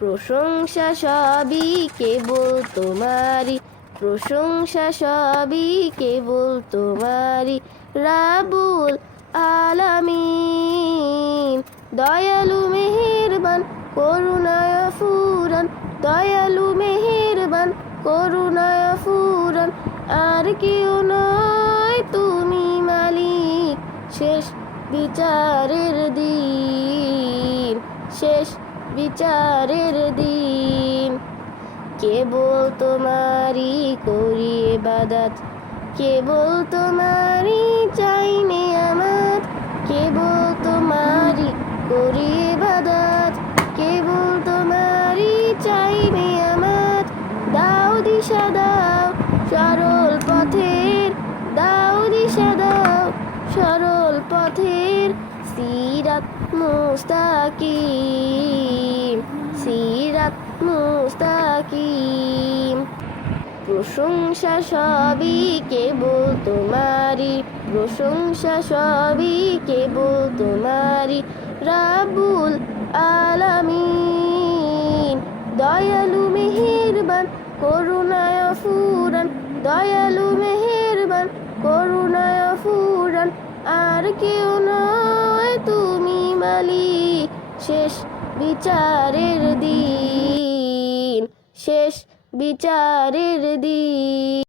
প্রশংসা সবই কেবল তোমারই, প্রশংসা সবই কেবল তোমারই। রাবুল আলামিন, দয়ালু মেহেরবান, করুণায় ফুরান দয়ালু মেহেরবান, করুণায় ফুরান আর কেউ নয় তুমি মালিক, শেষ বিচারের দিন। শেষ বিচারের দিন। কেবল তোমারই করি বাদাত কেবল তোমারই চাইনে আমার কেবল তোমারই করি বাদাত কেবল তোমারই চাইনে আমার দাও দিশা দাও, সরল পথের। দাও দিশা দাও, সরল পথের। সিরাত মুস্তাকিম। মুস্তাকিম। প্রশংসা সবই কেবল তোমারই, প্রশংসা সবই কেবল তোমারই। রাবুল আলামিন, দয়ালু মেহেরবান, করুণায় ফুরান দয়ালু মেহেরবান, করুণায় ফুরান আর কেউ নয় তুমি মালিক, শেষ বিচারের দিন। শেষ বিচারের দিন।